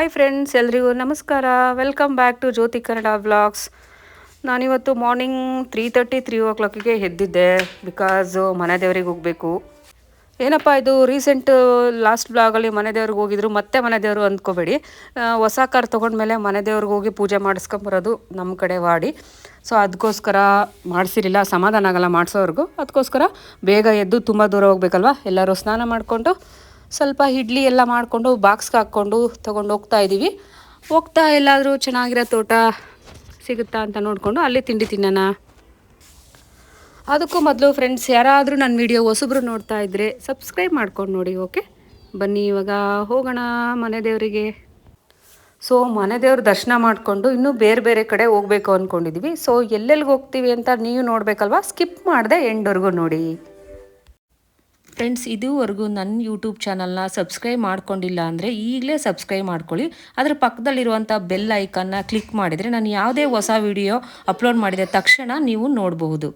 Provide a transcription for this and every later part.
Hi friends ಎಲ್ರಿಗೂ ನಮಸ್ಕಾರ. Welcome back to Jyothi Kannada vlogs ನಾನಿವತ್ತು ಮಾರ್ನಿಂಗ್ ತ್ರೀ ತರ್ಟಿ ತ್ರೀ ಓ ಕ್ಲಾಕಿಗೆ ಎದ್ದಿದ್ದೆ ಬಿಕಾಸು ಮನೆ ದೇವರಿಗೆ ಹೋಗಬೇಕು. ಏನಪ್ಪ ಇದು ರೀಸೆಂಟ್ ಲಾಸ್ಟ್ ಬ್ಲಾಗಲ್ಲಿ ಮನೆ ದೇವ್ರಿಗೆ ಹೋಗಿದ್ರು, ಮತ್ತೆ ಮನೆ ದೇವರು ಅಂದ್ಕೋಬೇಡಿ. ಹೊಸ ಕಾರ್ ತೊಗೊಂಡ್ಮೇಲೆ ಮನೆ ದೇವ್ರಿಗೆ ಹೋಗಿ ಪೂಜೆ ಮಾಡಿಸ್ಕೊಂಬರೋದು ನಮ್ಮ ಕಡೆ ವಾಡಿ. ಸೊ ಅದಕ್ಕೋಸ್ಕರ ಮಾಡಿಸಿರಲಿಲ್ಲ, ಸಮಾಧಾನ ಆಗಲ್ಲ ಮಾಡಿಸೋವ್ರಿಗೂ. ಅದಕ್ಕೋಸ್ಕರ ಬೇಗ ಎದ್ದು ತುಂಬ ದೂರ ಹೋಗ್ಬೇಕಲ್ವ? ಎಲ್ಲರೂ ಸ್ನಾನ ಮಾಡಿಕೊಂಡು ಸ್ವಲ್ಪ ಇಡ್ಲಿ ಎಲ್ಲ ಮಾಡಿಕೊಂಡು ಬಾಕ್ಸ್ಗೆ ಹಾಕ್ಕೊಂಡು ತೊಗೊಂಡು ಹೋಗ್ತಾ ಇದ್ದೀವಿ. ಹೋಗ್ತಾ ಎಲ್ಲಾದರೂ ಚೆನ್ನಾಗಿರೋ ತೋಟ ಸಿಗುತ್ತಾ ಅಂತ ನೋಡಿಕೊಂಡು ಅಲ್ಲಿ ತಿಂಡಿ ತಿನ್ನೋಣ. ಅದಕ್ಕೂ ಮೊದಲು ಫ್ರೆಂಡ್ಸ್ ಯಾರಾದರೂ ನನ್ನ ವಿಡಿಯೋ ಹೊಸಬ್ರು ನೋಡ್ತಾ ಇದ್ದರೆ ಸಬ್ಸ್ಕ್ರೈಬ್ ಮಾಡ್ಕೊಂಡು ನೋಡಿ ಓಕೆ ಬನ್ನಿ ಇವಾಗ ಹೋಗೋಣ ಮನೆ ದೇವರಿಗೆ. ಸೊ ಮನೆ ದೇವ್ರ ದರ್ಶನ ಮಾಡಿಕೊಂಡು ಇನ್ನೂ ಬೇರೆ ಬೇರೆ ಕಡೆ ಹೋಗಬೇಕು ಅಂದ್ಕೊಂಡಿದ್ದೀವಿ ಸೊ ಎಲ್ಲೆಲ್ಲಿಗೆ ಹೋಗ್ತೀವಿ ಅಂತ ನೀವು ನೋಡಬೇಕಲ್ವಾ? ಸ್ಕಿಪ್ ಮಾಡಿದೆ ಎಂಡ್ವರೆಗೂ ನೋಡಿ. ಫ್ರೆಂಡ್ಸ್, ಇದುವರೆಗೂ ನನ್ನ ಯೂಟ್ಯೂಬ್ ಚಾನಲ್ನ ಸಬ್ಸ್ಕ್ರೈಬ್ ಮಾಡ್ಕೊಂಡಿಲ್ಲ ಅಂದರೆ ಈಗಲೇ ಸಬ್ಸ್ಕ್ರೈಬ್ ಮಾಡ್ಕೊಳ್ಳಿ. ಅದರ ಪಕ್ಕದಲ್ಲಿರುವಂಥ ಬೆಲ್ ಐಕನ್ನ ಕ್ಲಿಕ್ ಮಾಡಿದರೆ ನಾನು ಯಾವುದೇ ಹೊಸ ವಿಡಿಯೋ ಅಪ್ಲೋಡ್ ಮಾಡಿದ ತಕ್ಷಣ ನೀವು ನೋಡಬಹುದು.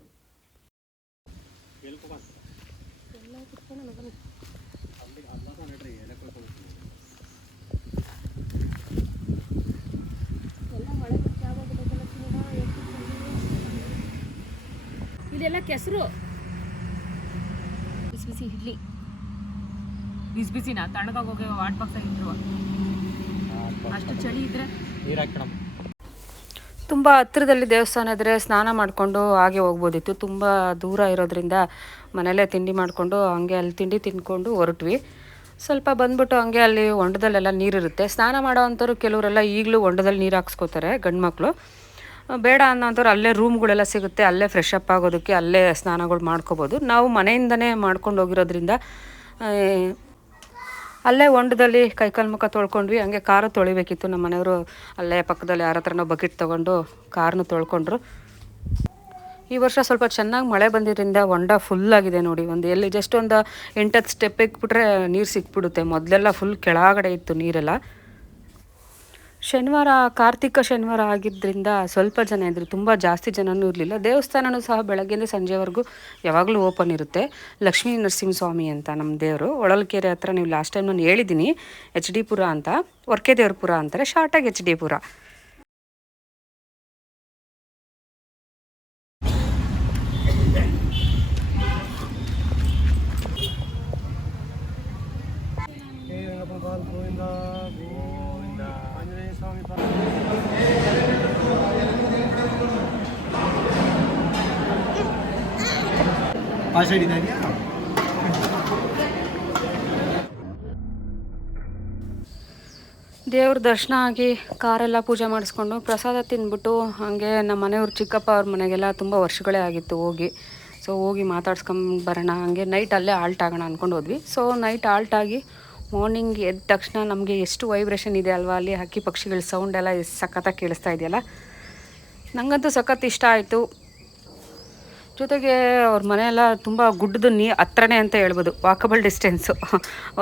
ಇದೆಲ್ಲ ಕೆಸರು ಬಿಸಿ ಬಿಸಿ ಇಡ್ಲಿ ಬಿಸಿ ಬಿಸಿನ? ತಣ್ಣಗಾಗಿ ಹೋಗಿ ವಾಟ್ ಬಾಕ್ಸ್ ಆಗಿದ್ರು ಅಷ್ಟು ಚಳಿ ಇದ್ರೆ? ನೀರು ಹಾಕೋಣ ತುಂಬ ಹತ್ತಿರದಲ್ಲಿ ದೇವಸ್ಥಾನ ಇದ್ದರೆ ಸ್ನಾನ ಮಾಡಿಕೊಂಡು ಹಾಗೆ ಹೋಗ್ಬೋದಿತ್ತು. ತುಂಬ ದೂರ ಇರೋದ್ರಿಂದ ಮನೆಯಲ್ಲೇ ತಿಂಡಿ ಮಾಡಿಕೊಂಡು ಹಂಗೆ ಅಲ್ಲಿ ತಿಂಡಿ ತಿಂದ್ಕೊಂಡು ಹೊರಟ್ವಿ. ಸ್ವಲ್ಪ ಬಂದ್ಬಿಟ್ಟು ಹಂಗೆ ಅಲ್ಲಿ ಹೊಂಡದಲ್ಲೆಲ್ಲ ನೀರಿರುತ್ತೆ. ಸ್ನಾನ ಮಾಡೋ ಅಂಥವ್ರು ಕೆಲವರೆಲ್ಲ ಈಗಲೂ ಹೊಂಡದಲ್ಲಿ ನೀರು ಹಾಕ್ಸ್ಕೋತಾರೆ ಗಂಡು ಮಕ್ಕಳು ಬೇಡ ಅನ್ನೋಂಥವ್ರು ಅಲ್ಲೇ ರೂಮ್ಗಳೆಲ್ಲ ಸಿಗುತ್ತೆ ಅಲ್ಲೇ ಫ್ರೆಶ್ ಅಪ್ ಆಗೋದಕ್ಕೆ ಅಲ್ಲೇ ಸ್ನಾನಗಳು ಮಾಡ್ಕೋಬೋದು. ನಾವು ಮನೆಯಿಂದನೇ ಮಾಡ್ಕೊಂಡು ಹೋಗಿರೋದ್ರಿಂದ ಅಲ್ಲೇ ಹೊಂಡದಲ್ಲಿ ಕೈಕಾಲು ಮುಖ ತೊಳ್ಕೊಂಡ್ವಿ, ಹಂಗೆ ಕಾರು ತೊಳಿಬೇಕಿತ್ತು. ನಮ್ಮ ಮನೆಯವರು ಅಲ್ಲೇ ಪಕ್ಕದಲ್ಲಿ ಯಾರ ಹತ್ರನೋ ಬಕೆಟ್ ತೊಗೊಂಡು ಕಾರ್ನು ತೊಳ್ಕೊಂಡ್ರು. ಈ ವರ್ಷ ಸ್ವಲ್ಪ ಚೆನ್ನಾಗಿ ಮಳೆ ಬಂದಿದ್ದರಿಂದ ಹೊಂಡ ಆಗಿದೆ ನೋಡಿ. ಒಂದು ಎಲ್ಲಿ ಜಸ್ಟ್ ಒಂದು ಎಂಟತ್ತು ಸ್ಟೆಪ್ ಇಕ್ಬಿಟ್ರೆ ನೀರು ಸಿಕ್ಬಿಡುತ್ತೆ. ಮೊದಲೆಲ್ಲ ಫುಲ್ ಕೆಳಗಡೆ ಇತ್ತು ನೀರೆಲ್ಲ. ಶನಿವಾರ, ಕಾರ್ತಿಕ ಶನಿವಾರ ಆಗಿದ್ದರಿಂದ ಸ್ವಲ್ಪ ಜನ ಇದ್ದರು ತುಂಬ ಜಾಸ್ತಿ ಜನನೂ ಇರಲಿಲ್ಲ. ದೇವಸ್ಥಾನನೂ ಸಹ ಬೆಳಗ್ಗೆಯಿಂದ ಸಂಜೆವರೆಗೂ ಯಾವಾಗಲೂ ಓಪನ್ ಇರುತ್ತೆ. ಲಕ್ಷ್ಮೀ ನರಸಿಂಹಸ್ವಾಮಿ ಅಂತ ನಮ್ಮ ದೇವರು. ಒಳಲ್ಕೆರೆ ಹತ್ರ ನೀವು ಲಾಸ್ಟ್ ಟೈಮ್ ನಾನು ಹೇಳಿದ್ದೀನಿ ಎಚ್ ಡಿ ಪುರ ಅಂತ. ಒರ್ಕೆ ದೇವ್ರ ಪುರ ಅಂತಾರೆ. ಶಾರ್ಟಾಗಿ ಎಚ್ ಡಿ ಪುರ. ದೇವ್ರ ದರ್ಶನ ಆಗಿ ಕಾರೆಲ್ಲ ಪೂಜೆ ಮಾಡಿಸ್ಕೊಂಡು ಪ್ರಸಾದ ತಿಂದ್ಬಿಟ್ಟು ಹಾಗೆ ನಮ್ಮ ಮನೆಯವ್ರ ಚಿಕ್ಕಪ್ಪ ಅವ್ರ ಮನೆಗೆಲ್ಲ ತುಂಬ ವರ್ಷಗಳೇ ಆಗಿತ್ತು ಹೋಗಿ. ಸೊ ಹೋಗಿ ಮಾತಾಡ್ಸ್ಕೊಂಡ್ ಬರೋಣ. ಹಾಗೆ ನೈಟ್ ಅಲ್ಲೇ ಆಲ್ಟ್ ಆಗೋಣ ಅಂದ್ಕೊಂಡು ಹೋದ್ವಿ. ಸೊ ನೈಟ್ ಆಲ್ಟ್ ಆಗಿ ಮಾರ್ನಿಂಗ್ ಎದ್ದ ತಕ್ಷಣ ನಮಗೆ ಎಷ್ಟು ವೈಬ್ರೇಷನ್ ಇದೆ ಅಲ್ವಾ? ಅಲ್ಲಿ ಹಕ್ಕಿ ಪಕ್ಷಿಗಳ ಸೌಂಡ್ ಎಲ್ಲ ಎಷ್ಟು ಸಖತ್ತಾಗಿ ಕೇಳಿಸ್ತಾ ಇದೆಯಲ್ಲ? ನನಗಂತೂ ಸಖತ್ ಇಷ್ಟ ಆಯಿತು. ಜೊತೆಗೆ ಅವ್ರ ಮನೆಯೆಲ್ಲ ತುಂಬ ಗುಡ್ಡದ ನೀ, ಹತ್ರನೇ ಅಂತ ಹೇಳ್ಬೋದು ವಾಕಬಲ್ ಡಿಸ್ಟೆನ್ಸು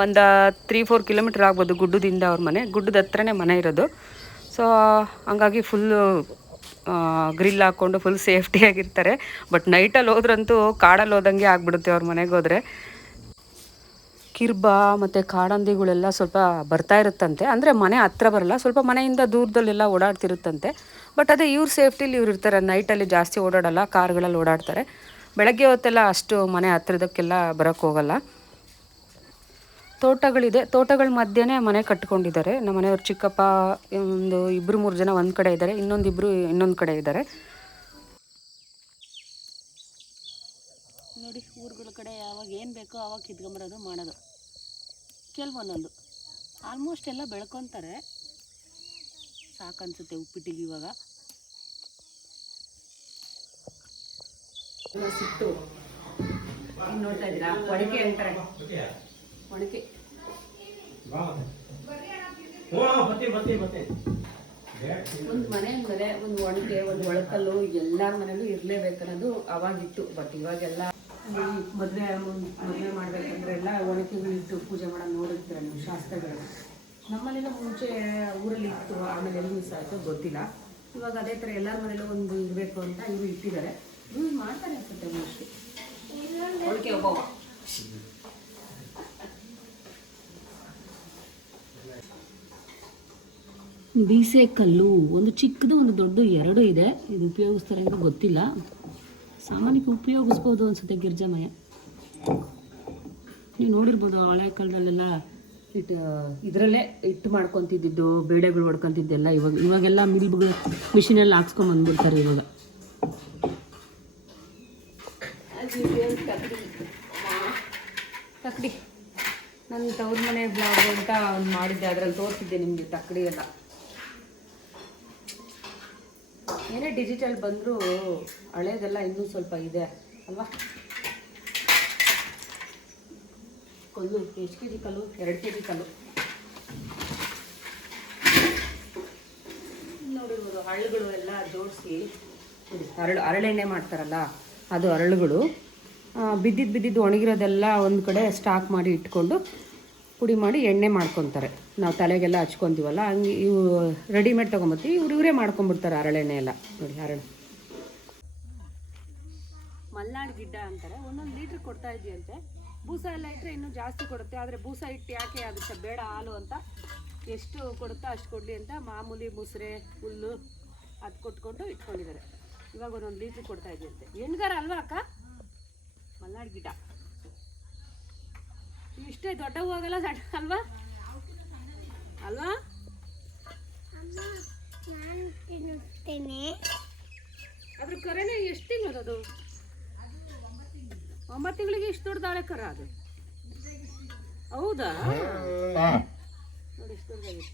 ಒಂದು ತ್ರೀ ಫೋರ್ ಕಿಲೋಮೀಟ್ರ್ ಆಗ್ಬೋದು ಗುಡ್ಡದಿಂದ ಅವ್ರ ಮನೆ, ಗುಡ್ಡದ ಹತ್ರನೇ ಮನೆ ಇರೋದು. ಸೊ ಹಂಗಾಗಿ ಫುಲ್ಲು ಗ್ರಿಲ್ ಹಾಕ್ಕೊಂಡು ಫುಲ್ ಸೇಫ್ಟಿಯಾಗಿರ್ತಾರೆ ಬಟ್ ನೈಟಲ್ಲಿ ಹೋದ್ರಂತೂ ಕಾಡಲ್ಲಿ ಹೋದಂಗೆ ಆಗ್ಬಿಡುತ್ತೆ ಅವ್ರ ಮನೆಗೆ ಹೋದರೆ. ಕಿರ್ಬ ಮತ್ತು ಕಾಡಂದಿಗಳೆಲ್ಲ ಸ್ವಲ್ಪ ಬರ್ತಾ ಇರುತ್ತಂತೆ. ಅಂದರೆ ಮನೆ ಹತ್ರ ಬರಲ್ಲ, ಸ್ವಲ್ಪ ಮನೆಯಿಂದ ದೂರದಲ್ಲೆಲ್ಲ ಓಡಾಡ್ತಿರುತ್ತಂತೆ. ಬಟ್ ಅದೇ ಇವ್ರ ಸೇಫ್ಟಿಲಿ ಇವ್ರು ಇರ್ತಾರೆ. ನೈಟಲ್ಲಿ ಜಾಸ್ತಿ ಓಡಾಡಲ್ಲ ಕಾರ್ಗಳಲ್ಲಿ ಓಡಾಡ್ತಾರೆ. ಬೆಳಗ್ಗೆ ಹೊತ್ತೆಲ್ಲ ಅಷ್ಟು ಮನೆ ಹತ್ತಿರದಕ್ಕೆಲ್ಲ ಬರೋಕ್ಕೆ ಹೋಗಲ್ಲ. ತೋಟಗಳಿದೆ. ತೋಟಗಳ ಮಧ್ಯೆನೇ ಮನೆ ಕಟ್ಕೊಂಡಿದ್ದಾರೆ. ನಮ್ಮ ಮನೆಯವ್ರು ಚಿಕ್ಕಪ್ಪ, ಒಂದು ಇಬ್ಬರು ಮೂರು ಜನ ಒಂದು ಕಡೆ ಇದ್ದಾರೆ. ಇನ್ನೊಂದು ಇಬ್ಬರು ಇನ್ನೊಂದು ಕಡೆ ಇದ್ದಾರೆ. ನೋಡಿ, ಊರುಗಳ ಕಡೆ ಯಾವಾಗ ಏನು ಬೇಕೋ ಅವಾಗ ಕಿತ್ಕೊಂಬರೋದು ಮಾಡೋದು. ಕೆಲವೊಂದೊಂದು ಆಲ್ಮೋಸ್ಟ್ ಎಲ್ಲ ಬೆಳ್ಕೊತಾರೆ. ಸಾಕನ್ಸುತ್ತೆ ಉಪ್ಪಿಟ್ಟಿಗೆ ಇವಾಗ. ಸಿಟ್ಟು. ನೋಡ್ತಾ ಇದ್ದೀರಾ? ಒಣಕೆ ಅಂತಾರೆ. ಒಣಕೆ. ಒಂದು ಮನೆ ಅಂದರೆ ಒಂದು ಒಣಕೆ ಒಂದು ಒಳಕಲ್ಲು ಎಲ್ಲರ ಮನೇಲೂ ಇರಲೇಬೇಕನ್ನೋದು ಅವಾಗಿತ್ತು. ಬಟ್ ಇವಾಗೆಲ್ಲ ಮದುವೆ ಮದುವೆ ಮಾಡ್ಬೇಕಂದ್ರೆ ಎಲ್ಲ ಒಣಕೆಗಳು ಇಟ್ಟು ಪೂಜೆ ಮಾಡೋದು ನೋಡಿರ್ತೀರ ನೀವು ಶಾಸ್ತ್ರಗಳು. ನಮ್ಮಲ್ಲೆಲ್ಲ ಮುಂಚೆ ಊರಲ್ಲಿ ಇತ್ತು ಆಮೇಲೆ ಎಲ್ಲಿ ಮಿಸ್ ಆಯಿತು ಗೊತ್ತಿಲ್ಲ. ಇವಾಗ ಅದೇ ಥರ ಎಲ್ಲರ ಮನೇಲೂ ಒಂದು ಇರಬೇಕು ಅಂತ ಇವರು ಇಟ್ಟಿದ್ದಾರೆ. ಯೂಸ್ ಮಾಡ್ತಾರೆ ಅನ್ಸುತ್ತೆ ಮೋಸ್ಟ್ಲಿ ಬೀಸೆ ಕಲ್ಲು ಒಂದು ಚಿಕ್ಕದು ಒಂದು ದೊಡ್ಡ ಎರಡು ಇದೆ. ಇದು ಉಪಯೋಗಿಸ್ತಾರೆ ಅಂತ ಗೊತ್ತಿಲ್ಲ. ಸಾಮಾನ್ಯಕ್ಕೆ ಉಪಯೋಗಿಸ್ಬೋದು ಅನ್ಸುತ್ತೆ ಗಿರ್ಜಾಮಯ ನೀವು ನೋಡಿರ್ಬೋದು ಹಳೆ ಕಾಲದಲ್ಲೆಲ್ಲ ಇಟ್ಟು ಇದರಲ್ಲೇ ಇಟ್ಟು ಮಾಡ್ಕೊತಿದ್ದು ಬೇಳೆಗಳು ಹೊಡ್ಕೊತಿದ್ದೆಲ್ಲ, ಇವಾಗ ಇವಾಗೆಲ್ಲ ಮಿಲ್ಗಳು ಮಿಷಿನಲ್ಲಿ ಹಾಕ್ಸ್ಕೊಂಡ್ ಬಂದ್ಬಿಡ್ತಾರೆ ಇವಾಗ. ತಕ್ಕಡಿ ನನ್ನ ತವ್ರ ಮನೆ ಬ್ಲಾಗ್ ಅಂತ ಒಂದು ಮಾಡಿದ್ದೆ, ಅದ್ರಲ್ಲಿ ತೋರಿಸಿದ್ದೆ ನಿಮಗೆ ತಕ್ಕಡಿ ಎಲ್ಲ. ಏನೇ ಡಿಜಿಟಲ್ ಬಂದರೂ ಹಳೇದೆಲ್ಲ ಇನ್ನೂ ಸ್ವಲ್ಪ ಇದೆ, ಅಲ್ವಾ? ಕಲ್ಲು, ಎಷ್ಟು ಕೆ ಜಿ ಕಲ್ಲು? ಎರಡು ಕೆ ಜಿ ಕಲ್ಲು ನೋಡಿರ್ಬೋದು ಹರಳುಗಳು ಎಲ್ಲ ಜೋಡಿಸಿ ಹರಳು ಹರಳೆಣ್ಣೆ ಮಾಡ್ತಾರಲ್ಲ, ಅದು ಹರಳುಗಳು ಬಿದ್ದಿದ್ದು ಬಿದ್ದಿದ್ದು ಒಣಗಿರೋದೆಲ್ಲ ಒಂದು ಕಡೆ ಸ್ಟಾಕ್ ಮಾಡಿ ಇಟ್ಕೊಂಡು ಪುಡಿ ಮಾಡಿ ಎಣ್ಣೆ ಮಾಡ್ಕೊತಾರೆ. ನಾವು ತಲೆಗೆಲ್ಲ ಹಚ್ಕೊತೀವಲ್ಲ, ಹಂಗೆ ಇವು ರೆಡಿಮೇಡ್ ತೊಗೊಂಬತ್ತೀವಿ, ಇವ್ರು ಇವರೇ ಮಾಡ್ಕೊಂಬಿಡ್ತಾರೆ ಹರಳೆಣ್ಣೆ ಎಲ್ಲ. ನೋಡಿ ಅರಳು. ಮಲ್ನಾಡು ಗಿಡ್ಡ ಅಂತಾರೆ, ಒಂದೊಂದು ಲೀಟ್ರ್ ಕೊಡ್ತಾ ಇದೆಯಂತೆ ಬೂಸ ಎಲ್ಲ ಇಟ್ಟರೆ ಇನ್ನೂ ಜಾಸ್ತಿ ಕೊಡುತ್ತೆ ಆದರೆ ಬೂಸ ಇಟ್ಟು ಯಾಕೆ ಅದಕ್ಕೆ ಬೇಡ ಹಾಲು ಅಂತ. ಎಷ್ಟು ಕೊಡುತ್ತೋ ಅಷ್ಟು ಕೊಡಲಿ ಅಂತ ಮಾಮೂಲಿ ಮುಸ್ರೆ ಹುಲ್ಲು ಅದು ಕೊಟ್ಕೊಂಡು ಇಟ್ಕೊಂಡಿದ್ದಾರೆ. ಇವಾಗ ಒಂದೊಂದು ಲೀಟ್ರ್ ಕೊಡ್ತಾ ಇದೆಯಂತೆ ಹೆಣ್ಗಾರ ಅಲ್ವಾ ಅಕ್ಕ? ಮಲ್ನಾಡ್ ಗಿಡ. ಇಷ್ಟೇ ದೊಡ್ಡ ಹೋಗಲ್ಲ ಸಣ್ಣ ಅಲ್ವಾ? ಅಲ್ವಾ? ಅದ್ರ ಕರೆನೇ ಎಷ್ಟು ತಿಂಗಳು ಅದು ಒಂಬತ್ತು ತಿಂಗಳಿಗೆ ಇಷ್ಟು ದೊಡ್ಡದಾಳೆ ಕರ ಅದು. ಹೌದಾ? ನೋಡಿ ಎಷ್ಟು ದೊಡ್ಡದಾಗಿದೆ.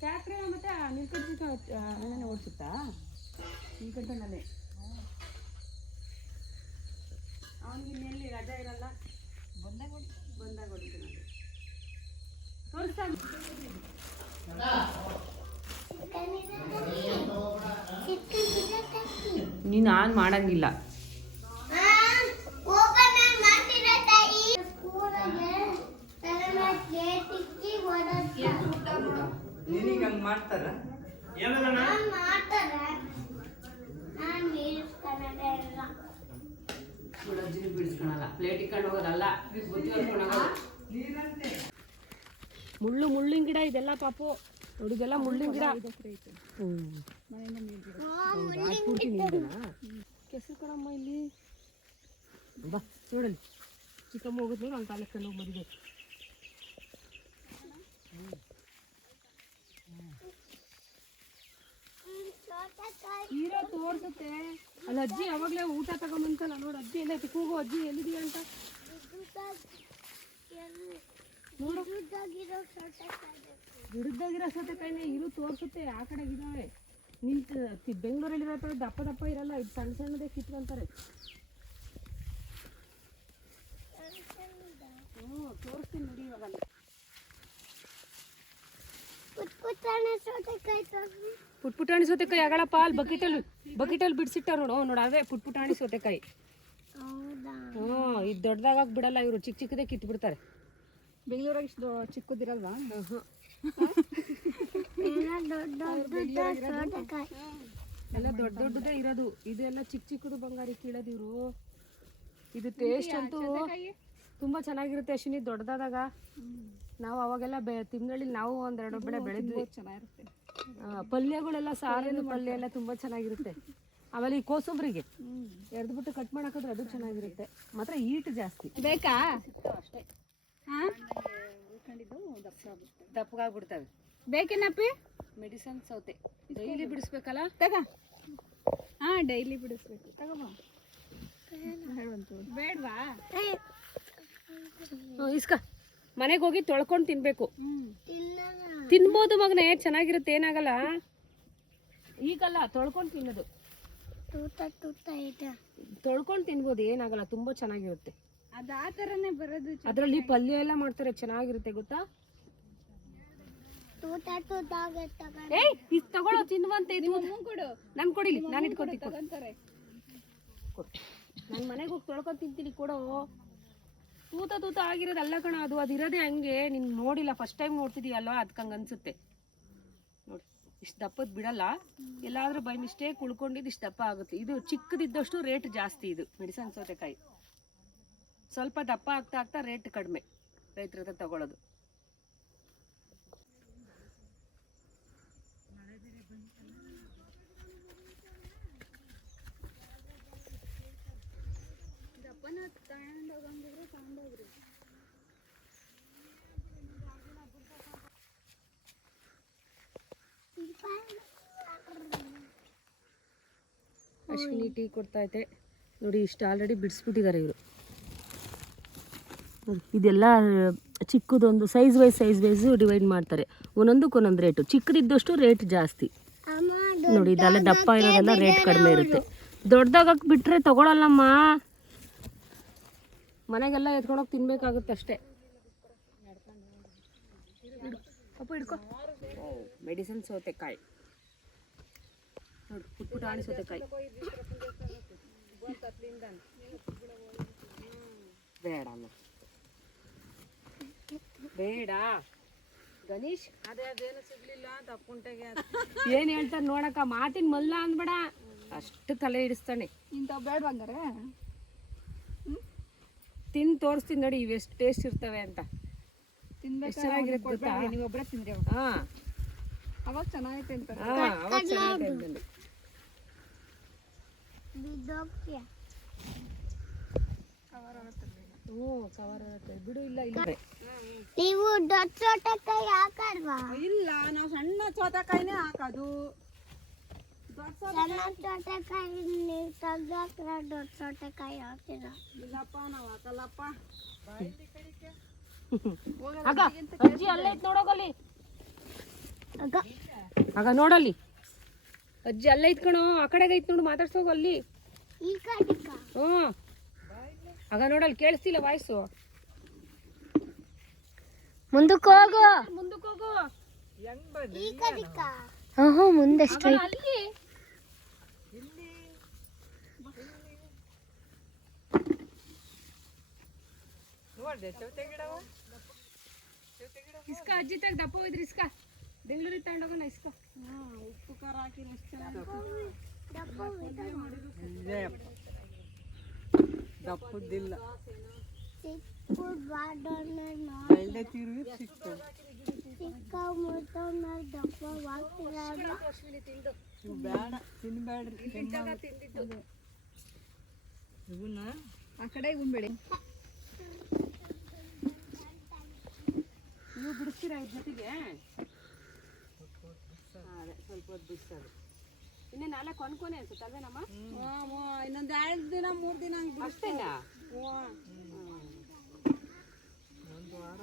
ಟ್ಯಾಕ್ಟ್ರಿ ಮತ್ತೆ ನಿಲ್ಕಟ್ಟಿ ಅಣ್ಣನೇ ಓಡಿಸುತ್ತಾ? ನಿಲ್ಕಟ್ಟನಲ್ಲೇ ಅವನಿಗೆ ಇನ್ನೆಲ್ಲಿ ರಜೆ ಇರಲ್ಲ? ಬಂದಾಗ ಬಂದಾಗ ಹೊಡಿತೀನಿ ತೋರಿಸ್ತಾ ನೀನು ಆನ್ ಮಾಡಂಗಿಲ್ಲ ಬಿಡಿಸ್ಕೊಳಲ್ಲ. ಪ್ಲೇಟ್ ಹೋಗೋದಲ್ಲ. ಮುಳ್ಳು ಮುಳ್ಳಿನ ಗಿಡ ಇದೆಲ್ಲ ಪಾಪು. ನೋಡಿ ಇದೆಲ್ಲ ಮುಳ್ಳಿನ ಗಿಡ. ಕೆಸರು ಕಣಮ್ಮ ಇಲ್ಲಿ ಬಾ ನೋಡಲ್ಲಿ. ಚಿಕ್ಕಮ್ಮ ಹೋಗಿದ್ರು ನಾನು ಕಾಲಕ್ಕೆ ಕಣ್ಣು ಹೋಗಿ ಹೀರೋ ತೋರ್ಸುತ್ತೆ. ಅಲ್ಲಿ ಅಜ್ಜಿ ಯಾವಾಗಲೇ ಊಟ ತಗೊಂಬಂತಲ್ಲ ನೋಡಿ ಅಜ್ಜಿ ಎಲ್ಲ ಕೂಗು ಅಜ್ಜಿ ಎಲ್ಲಿದೀಯ ಅಂತ. ನೋಡು. ಗಿಡದಾಗಿರೋ ಸೌತೆಕಾಯಿನೇ ಇರು ತೋರ್ಸುತ್ತೆ. ಆ ಕಡೆಗೆ ಇದಾವೆ ನಿಂತು ಬೆಂಗಳೂರಲ್ಲಿ ಇರೋ ದಪ್ಪ ದಪ್ಪ ಇರಲ್ಲ ಇದು ಸಣ್ಣ ಸಣ್ಣದೇ ಕಿತ್ಕೊಂತಾರೆ. ಹ್ಞೂ ತೋರಿಸ್ತೀನಿ ನೋಡಿ ಇವಾಗ ಪುಟ್ ಪುಟಾಣಿ ಸೌತೆಕಾಯಿ ಆಗಲ್ಲಪ್ಪ ಅಲ್ಲಿ ಬಕೆಟಲ್ಲಿ ಬಕೆಟಲ್ಲಿ ಬಿಡಿಸಿಟ್ಟಾರ ನೋಡು ನೋಡು ಅದೇ ಪುಟ್ ಪುಟಾಣಿ ಸೌತೆಕಾಯಿ ಹ್ಞೂ ಇದು ದೊಡ್ಡದಾಗ ಬಿಡಲ್ಲ ಇವರು ಚಿಕ್ಕ ಚಿಕ್ಕದೇ ಕಿತ್ತು ಬಿಡ್ತಾರೆ ಬೆಂಗಳೂರಾಗ ಇಷ್ಟು ಚಿಕ್ಕದಿರಲ್ವಾ? ಎಲ್ಲ ದೊಡ್ಡ ದೊಡ್ಡದೇ ಇರೋದು. ಇದೆಲ್ಲ ಚಿಕ್ಕ ಚಿಕ್ಕದು ಬಂಗಾರಿ ಕೀಳೋದು ಇವರು. ಇದು ಟೇಸ್ಟ್ ಅಂತೂ ತುಂಬಾ ಚೆನ್ನಾಗಿರುತ್ತೆ ಅಶ್ವಿನಿ ದೊಡ್ಡದಾದಾಗ. ನಾವು ಅವಾಗೆಲ್ಲ ಬೆ ತಿಂಗಳಲ್ಲಿ ನಾವು ಒಂದೆರಡು ಬೆಳೆ ಬೆಳೆದ್ವಿ. ಚೆನ್ನಾಗಿರುತ್ತೆ. ಪಲ್ಯಗಳೆಲ್ಲ ಸಾರಿನ ಪಲ್ಯ ಎಲ್ಲ ತುಂಬಾ ಚೆನ್ನಾಗಿರುತ್ತೆ. ಆಮೇಲೆ ಈ ಕೋಸಂಬರಿಗೆ ಎರ್ದ್ಬಿಟ್ಟು ಕಟ್ ಮಾಡಾಕಿದ್ರೆ ಅದು ಚೆನ್ನಾಗಿರುತ್ತೆ. ಮಾತ್ರ ಈಟ್ ಜಾಸ್ತಿ. ಬೇಕಾ? ಅಷ್ಟೇ. ಹಾ ದಪ್ಪಗಾಗ್ಬಿಡ್ತವೆ ಬೇಕೇನಪ್ಪಿ? ಮೆಡಿಸನ್ ಸೌತೆ. ಡೈಲಿ ಬಿಡಿಸ್ಬೇಕಲ್ಲ? ತಗ. ಹಾ ಡೈಲಿ ಬಿಡಿಸ್ಬೇಕು. ತಗೋಬಾ. ಬೇಡವಾ? ಇಸ್ಕ. ಮನೆಗೆ ಹೋಗಿ ತೊಳ್ಕೊಂಡು ತಿನ್ಬೇಕು. ತಿನ್ಬೋದು ಮಗನೇ ಚೆನ್ನಾಗಿರುತ್ತೆ ಏನಾಗಲ್ಲ. ಈಗಲ್ಲ ತೊಳ್ಕೊಂಡು ತಿನ್ನೋದು. ತೊಳ್ಕೊಂಡು ತಿನ್ಬೋದು ಏನಾಗಲ್ಲ ತುಂಬಾ ಚೆನ್ನಾಗಿರುತ್ತೆ. ಅದು ಆ ಥರನೇ ಬರೋದು ಅದರಲ್ಲಿ ಪಲ್ಯ ಎಲ್ಲ ಮಾಡ್ತಾರೆ ಚೆನ್ನಾಗಿರುತ್ತೆ ಗೊತ್ತಾ? ತೂತ ತೂತ ಆಗುತ್ತೆ ಏಯ್ ಇದು ತಗೊಳ್ಳೋ ತಿನ್ನುವಂತೆ ಇದು ಕೊಡು. ನನ್ ಕೊಡಿಲಿ ನಾನು ಇಟ್ಕೊತೀನಿ ಕೊಡು ತಗೊಂತಾರೆ. ನನ್ನ ಮನೆಗೆ ಹೋಗಿ ತೊಳ್ಕೊಂಡು ತಿಂತೀನಿ ಕೊಡೋ. ತೂತ ತೂತ ಆಗಿರೋದಲ್ಲ ಕಣ ಅದು ಅದು ಇರೋದೇ ಹಂಗೆ. ನೀನು ನೋಡಿಲ್ಲ ಫಸ್ಟ್ ಟೈಮ್ ನೋಡ್ತಿದೀಯಲ್ವಾ? ಅದಕ್ಕೆ ಹಂಗೆ ಅನ್ಸುತ್ತೆ. ನೋಡಿ ಇಷ್ಟು ದಪ್ಪದ ಬಿಡಲ್ಲ. ಎಲ್ಲಾದ್ರೂ ಬೈ ಮಿಸ್ಟೇಕ್ ಉಳ್ಕೊಂಡಿದ್ದು ಇಷ್ಟು ದಪ್ಪ ಆಗುತ್ತೆ. ಇದು ಚಿಕ್ಕದಿದ್ದಷ್ಟು ರೇಟ್ ಜಾಸ್ತಿ ಇದು ಮೆಡಿಸನ್ ಸೌತೆಕಾಯಿ ಸ್ವಲ್ಪ ದಪ್ಪ ಆಗ್ತಾ ಆಗ್ತಾ ರೇಟ್ ಕಡಿಮೆ. ರೈತರ ಹತ್ರ ತಗೊಳ್ಳೋದು ಅಶ್ವಿನಿ ಟೀ ಕೊಡ್ತಾ ಐತೆ ನೋಡಿ, ಇಷ್ಟು ಆಲ್ರೆಡಿ ಬಿಡಿಸ್ಬಿಟ್ಟಿದ್ದಾರೆ ಇವರು. ಇದೆಲ್ಲ, ಚಿಕ್ಕದೊಂದು size wise size wise divide ಮಾಡ್ತಾರೆ. ಒಂದೊಂದಕ್ಕೆ ಒಂದೊಂದು ರೇಟು ಚಿಕ್ಕದಿದ್ದಷ್ಟು ರೇಟ್ ಜಾಸ್ತಿ. ನೋಡಿ, ಇದೆಲ್ಲ ದಪ್ಪ ಇರೋದೆಲ್ಲ ರೇಟ್ ಕಡಿಮೆ ಇರುತ್ತೆ. ದೊಡ್ಡದಾಗಕ್ಕೆ ಬಿಟ್ರೆ ತಗೊಳಲ್ಲಮ್ಮ. ಮನೆಗೆಲ್ಲ ಎತ್ಕೊಂಡೋಗಿ ತಿನ್ಬೇಕಾಗುತ್ತೆ ಅಷ್ಟೇ. ಮೆಡಿಸಿನ್ ಸೌತೆಕಾಯಿ. ಸೌತೆಕಾಯಿ. ಬೇಡ. ಬೇಡ. ಗಣೇಶ್? ಅದೇ ಅದೇನು ಸಿಗ್ಲಿಲ್ಲ ತಪ್ಪುಂಟೆಗೆ ಏನ್ ಹೇಳ್ತಾನೆ ನೋಡಕ್ಕ ಮಾತಿನ ಮಲ್ಲ ಅಂದ್ಬೇಡ. ಅಷ್ಟು ತಲೆ ಹಿಡಿಸ್ತಾನೆ. ಇಂತ ಬೇಡ ಹಂಗಾರೆ ತಿನ್ ತೋರಿಸ್ತೀನಿ ನೋಡಿ ಇವು ಎಷ್ಟು ಟೇಸ್ಟ್ ಇರ್ತವೆ ಅಂತ. ತಿನ್ಬೇಕು ಎಷ್ಟ್ ಚೆನ್ನಾಗಿರುತ್ತೆ ಗೊತ್ತಾ? ನೀವು ಒಬ್ಬರೇ ತಿಂದ್ರಿ ಅವಾಗ ಹಾ. ಅವಾಗ ಚೆನ್ನಾಗೈತೆ ಅಂತ ಹಾ ಅವಾಗ. ಕವರ್ ಇರುತ್ತೆ ಬಿಡು ಇಲ್ಲ ಇಲ್ಲ. ನೀವು ದೊಡ್ಡ ಹಾಕಲ್ವಾ? ಇಲ್ಲ ನಾವು ಸಣ್ಣ ಸೌತೆಕಾಯಿನೇ ಹಾಕೋದು. ಸಣ್ಣ ಸೌತೆಕಾಯಿ ನೀವು ತೆಗ್ದಾಕ್ರ ದೊಡ್ಡ ಇಲ್ಲಪ್ಪ ನಾವು ಹಾಕಲ್ಲಪ್ಪ. ಆಗ ಅಜ್ಜಿ ಅಲ್ಲೇ ಐತ್ ನೋಡೋಗಲ್ಲಿ ಆಗ ಆಗ ನೋಡಲ್ಲಿ. ಅಜ್ಜಿ ಅಲ್ಲೇ ಕಣೋ ಆ ಕಡೆಗೆ ಐತ್ ನೋಡು ಮಾತಾಡ್ಸೋಗಲ್ಲಿ ಈ ಕಡಿಕ ಹ್ಞೂ ಆಗ ನೋಡಲ್ಲಿ ಕೇಳಿಸ್ತಿಲ್ಲ ವಾಯ್ಸು ಮುಂದಕ್ಕೆ ಹೋಗು. ಮುಂದಕ್ಕೆ ಹೋಗು. ಈ ಕಡಿಕ ಹಾ ಮುಂದೆ ಆಗ ಅಲ್ಲಿ. ಇಸ್ಕ ಅಜ್ಜಿ ತಗ ದಪ್ಪ ಹೋಯ್ದ್ರಿ ಇಸ್ಕ. ಬೆಂಗಳೂರಿಗೆ ತಗೊಂಡೋಗೋಣ ಇಸ್ಕ. ಉಪ್ಪು ಖಾರ ಹಾಕಿದ್ರೆ ಎಷ್ಟು ಚೆನ್ನಾಗಿ ದಪ್ಪದ್ದಿಲ್ಲ ಎಳ್ಳೆ ತಿರುವಿ ಸಿಕ್ತು. ಬೇಡ ತಿನ್ಬೇಡ್ರಿ ಇವನ್ನ ಆ ಕಡೆ ಉಣ್ಬೇಡಿ ನೀವು ಬಿಡಿಸ್ತೀರಾ ಇದ್ ಜೊತೆಗೆ? ಸ್ವಲ್ಪ ಹೊತ್ತು ಬಿಡಿಸೋದು. ಇನ್ನೇ ನಾಳೆ ಕೊನ್ಕೊನೆ ಅನ್ಸುತ್ತೆ ಅಲ್ವೇನಮ್ಮ? ಇನ್ನೊಂದು ಎರಡು ದಿನ ಮೂರು ದಿನ ಹಂಗೆ ಅಷ್ಟೇನಾ? ಒಂದು ವಾರ.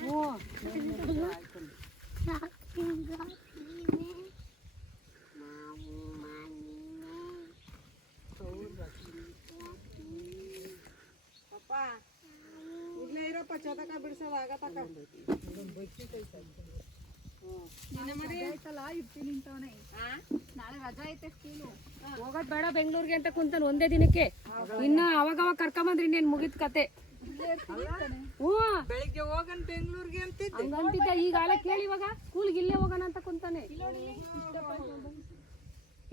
ಹ್ಞೂ ಪಪ್ಪ ಇಲ್ಲೇ ಚದಕ ಬಿಡಿಸೋದು ಆಗತ್ತಕ್ಕ. ಆಯ್ತಲ್ಲ ಇರ್ತೀನಿ ನಿಂತವನೇ ನಾಳೆ ರಜಾ ಐತೆ ಸ್ಕೂಲು. ಹೋಗೋದ್ ಬೇಡ ಬೆಂಗಳೂರಿಗೆ ಅಂತ ಕುಂತಾನೆ ಒಂದೇ ದಿನಕ್ಕೆ. ಇನ್ನ ಅವಾಗ ಅವಾಗ ಕರ್ಕೊಂಬಂದ್ರಿ ಇನ್ನೇನು ಮುಗಿದ ಕತೆ. ಹ್ಞೂ. ಬೆಳಿಗ್ಗೆ ಹೋಗನ್ ಬೆಂಗಳೂರಿಗೆ ಅಂತಿದ್ದೆ. ಈಗ ಆಲೆ ಕೇಳಿ ಇವಾಗ. ಸ್ಕೂಲ್ಗೆ ಇಲ್ಲೇ ಹೋಗೋಣ ಅಂತ ಕುಂತಾನೆ.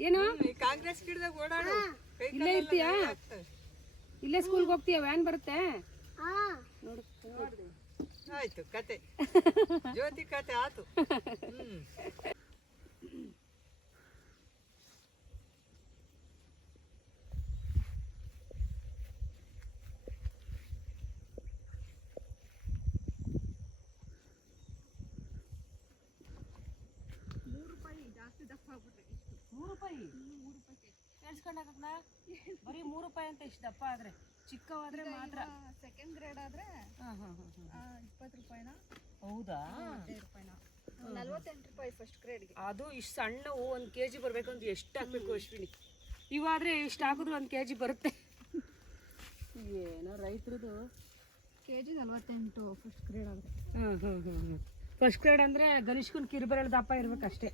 ಏನು? ಕಾಂಗ್ರೆಸ್ ಗಿಡದಾಗ ಓಡಾಡು. ಇಲ್ಲೇ ಇರ್ತೀಯಾ? ಇಲ್ಲೇ ಸ್ಕೂಲ್ಗೆ ಹೋಗ್ತೀಯಾ? ವ್ಯಾನ್ ಬರುತ್ತೆ? ಆಯ್ತು ಕತೆ. ಜ್ಯೋತಿ ಕತೆ ಆತು. ಮೂರು ರೂಪಾಯಿ ಜಾಸ್ತಿ ದಪ್ಪ ಹ್ಮ್ ಮೂರು ರೂಪಾಯಿ? ಕೇಳಿಸ್ಕೊಂಡಾಗಕ್ನ ಬರೀ ಮೂರು ರೂಪಾಯಿ ಅಂತ ಇಷ್ಟು ದಪ್ಪ ಆದ್ರೆ. ಚಿಕ್ಕವಾದ್ರೆ ಮಾತ್ರ. ಸೆಕೆಂಡ್ ಗ್ರೇಡ್ ಆದ್ರೆ ಹಾಂ ಹಾಂ ಹಾಂ ಇಪ್ಪತ್ತು ರೂಪಾಯಿನ? ಹೌದಾ? ರೂಪಾಯಿನ? ನಲ್ವತ್ತೆಂಟು ರೂಪಾಯಿ ಫಸ್ಟ್ ಗ್ರೇಡ್ಗೆ ಅದು ಇಷ್ಟು ಸಣ್ಣವು ಒಂದು ಕೆ ಜಿ ಬರಬೇಕು ಅಂತ ಎಷ್ಟು ಹಾಕ್ಬೇಕು ಅಶ್ವಿನಿ? ಇವಾದ್ರೆ ಇಷ್ಟು ಹಾಕಿದ್ರು ಒಂದು ಕೆ ಜಿ ಬರುತ್ತೆ. ಏನೋ ರೈತರದು. ಕೆ ಜಿ ನಲ್ವತ್ತೆಂಟು ಫಸ್ಟ್ ಗ್ರೇಡ್ ಆದ್ರೆ. ಹಾಂ ಹಾಂ ಹಾಂ ಹಾಂ ಫಸ್ಟ್ ಗ್ರೇಡ್ ಅಂದರೆ ಗನಿಷ್ಕನ್ ಕಿರುಬೆರಳು ದಪ್ಪ ಇರ್ಬೇಕಷ್ಟೇ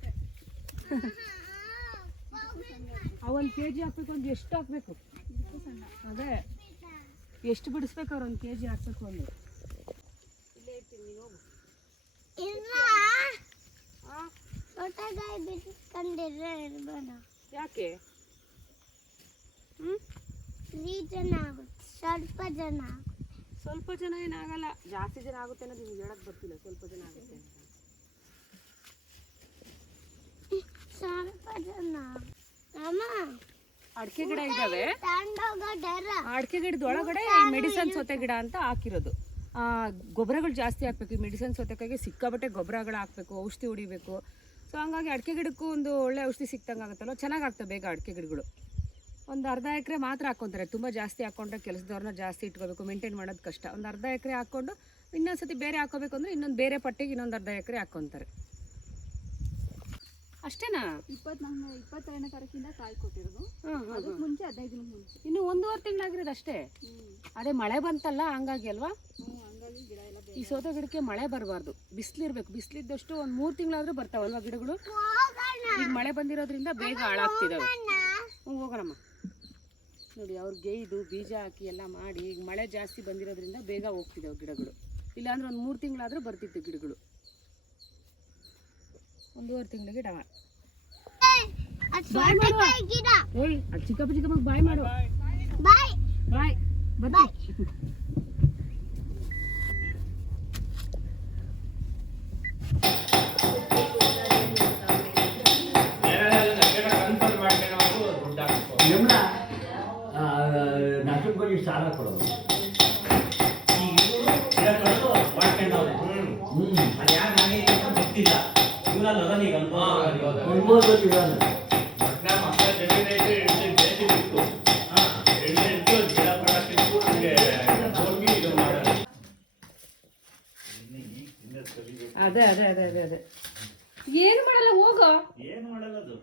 ಒಂದು ಕೆ ಜಿ ಹಾಕ್ಬೇಕು ಒಂದು ಎಷ್ಟು ಹಾಕ್ಬೇಕು? ಅದೇ. ಎಷ್ಟು ಬಿಡಿಸ್ಬೇಕು ಅವ್ರು ಒಂದು ಕೆ ಜಿ ಹಾಕ್ಬೇಕು ಒಂದು? ಇಲ್ಲೇ ಇರ್ತೀನಿ ನೀನು ಹೋಗು ಸೌತೆಕಾಯಿ ಬಿಡಿಸ್ಕೊಂಡಿದ್ರೆ ಇರ್ಬೇಡ ಯಾಕೆ ತ್ರೀ ಜನ ಆಗುತ್ತೆ. ಸ್ವಲ್ಪ ಜನ ಆಗುತ್ತೆ. ಸ್ವಲ್ಪ ಜನ ಏನಾಗಲ್ಲ ಜಾಸ್ತಿ ಜನ ಆಗುತ್ತೆ ಅನ್ನೋದು ನಿಮ್ಗೆ ಹೇಳಕ್ ಬರ್ತಿಲ್ಲ. ಸ್ವಲ್ಪ ಜನ ಆಗುತ್ತೆ ಅಂತ ಸ್ವಲ್ಪ ಜನ ಅಮ್ಮ ಅಡಿಕೆ ಗಿಡ ಇದಾವೆ. ಅಡಿಕೆ ಗಿಡದ ಒಳಗಡೆ ಮೆಡಿಸನ್ ಸೊತೆ ಗಿಡ ಅಂತ ಹಾಕಿರೋದು. ಆ, ಗೊಬ್ಬರಗಳು ಜಾಸ್ತಿ ಹಾಕ್ಬೇಕು. ಈ ಮೆಡಿಸನ್ ಸೊತೆಕಾಗಿ ಸಿಕ್ಕಾಬಟ್ಟೆ ಗೊಬ್ಬರಗಳು ಹಾಕ್ಬೇಕು ಔಷಧಿ ಹೊಡಿಬೇಕು. ಸೊ ಹಂಗಾಗಿ ಅಡಿಕೆ ಗಿಡಕ್ಕೂ ಒಂದು ಒಳ್ಳೆ ಔಷಧಿ ಸಿಕ್ತಂಗೆ ಆಗುತ್ತಲ್ಲ ಚೆನ್ನಾಗಿ ಆಗ್ತವೆ ಬೇಗ ಅಡಿಕೆ ಗಿಡಗಳು. ಒಂದು ಅರ್ಧ ಎಕರೆ ಮಾತ್ರ ಹಾಕ್ಕೊಂತಾರೆ ತುಂಬ ಜಾಸ್ತಿ ಹಾಕ್ಕೊಂಡ್ರೆ ಕೆಲಸದವ್ರನ್ನ ಜಾಸ್ತಿ ಇಟ್ಕೋಬೇಕು. ಮೇಂಟೈನ್ ಮಾಡೋದು ಕಷ್ಟ. ಒಂದು ಅರ್ಧ ಎಕರೆ ಹಾಕ್ಕೊಂಡು ಇನ್ನೊಂದು ಸತಿ ಬೇರೆ ಹಾಕೋಬೇಕು ಅಂದರೆ ಇನ್ನೊಂದು ಬೇರೆ ಪಟ್ಟಿಗೆ ಇನ್ನೊಂದು ಅರ್ಧ ಎಕರೆ ಹಾಕ್ಕೊಂತಾರೆ ಅಷ್ಟೇನಾ? ಇಪ್ಪತ್ನಾಲ್ಕು ಇಪ್ಪತ್ತೆರಡನೇ ತಾರೀಕಿಂದ ಕಾಯಿ ಕೊಟ್ಟಿರೋದು. ಅದಕ್ಕೆ ಮುಂಚೆ ಹದಿನೈದು ದಿನ ಮುಂಚೆ. ಇನ್ನು ಒಂದೂವರೆ ತಿಂಗಳಾಗಿರೋದು ಅಷ್ಟೇ? ಅದೇ ಮಳೆ ಬಂತಲ್ಲ ಹಂಗಾಗಿ ಅಲ್ವಾ? ಹ್ಞೂ ಹಂಗಾಗಿ ಗಿಡ ಎಲ್ಲ ಬೇಗ ಈ ಸೋತ ಗಿಡಕ್ಕೆ ಮಳೆ ಬರಬಾರ್ದು. ಬಿಸಿಲಿರ್ಬೇಕು. ಬಿಸಿಲಿದ್ದಷ್ಟು ಒಂದು ಮೂರು ತಿಂಗಳಾದ್ರೂ ಬರ್ತಾವಲ್ವಾ ಗಿಡಗಳು? ಈಗ ಮಳೆ ಬಂದಿರೋದ್ರಿಂದ ಬೇಗ ಹಾಳಾಗ್ತಿದಾವೆ. ಹ್ಞೂ ಹೋಗೋಣಮ್ಮ. ನೋಡಿ ಅವ್ರು ಗೇಯ್ದು ಬೀಜ ಹಾಕಿ ಎಲ್ಲ ಮಾಡಿ ಈಗ ಮಳೆ ಜಾಸ್ತಿ ಬಂದಿರೋದ್ರಿಂದ ಬೇಗ ಹೋಗ್ತಿದ್ದಾವೆ ಗಿಡಗಳು. ಇಲ್ಲಾಂದ್ರೆ ಒಂದು ಮೂರು ತಿಂಗಳಾದರೂ ಬರ್ತಿತ್ತು ಗಿಡಗಳು. ಒಂದೂವರೆ ತಿಂಗಳಿಗೆ ಡವ ಅದು ಸೌತೆಕಾಯಿ ಗಿಡ ಏಯ್ ಅದು ಚಿಕ್ಕಪ್ಪ ಚಿಕ್ಕಪ್ಪ ಬಾಯ್ ಮಾಡು ಬಾಯ್. ಬಾಯ್. ಬಾಯ್. ಬಳಿ ಸಾಲ ಕೊಡೋದು ಯಾರು ಇವಾಗ ಅದೇ ಅದೇ ಅದೇ ಅದೇ ಅದೇ ಏನು ಮಾಡಲ್ಲ ಹೋಗೋ. ಏನು ಮಾಡಲ್ಲದು